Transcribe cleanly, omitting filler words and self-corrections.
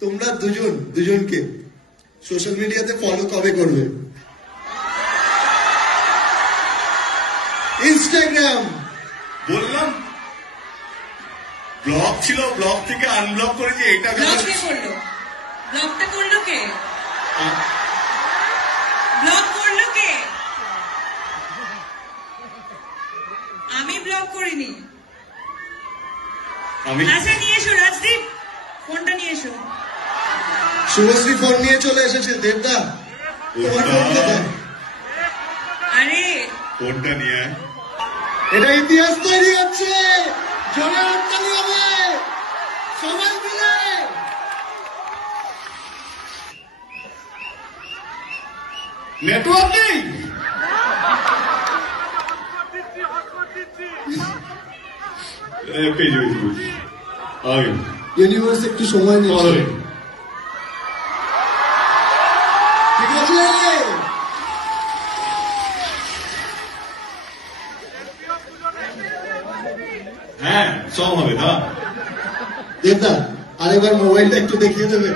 তোমরা দুজনকে সোশ্যাল মিডিয়াতে ফলো কবে করবে? ইনস্টাগ্রাম বললাম ব্লক ছিল, ব্লক থেকে আনব্লক করেছি। এটা ব্লক কে করলো? ব্লকটা করলো কে? ব্লক করলো কে? আমি ব্লক করিনি। আচ্ছা নিয়ে এসো রাজদীপ, ফোনটা নিয়ে এসো। শুভশ্রী ফোন নিয়ে চলে এসেছে। দেবদা তোমার ফোন কোথায়? আরে ফোনটা নিয়ে এটা ইতিহাস তৈরি হচ্ছে। জোরে হাততালি হবে সবাই মিলে। নেটওয়ার্ক নেই। ইউনিভার্স একটু সময় নিচ্ছে। ঠিক আছে, হ্যাঁ সব হবে না। দেবদা আরেকবার মোবাইলটা একটু দেখিয়ে দেবে?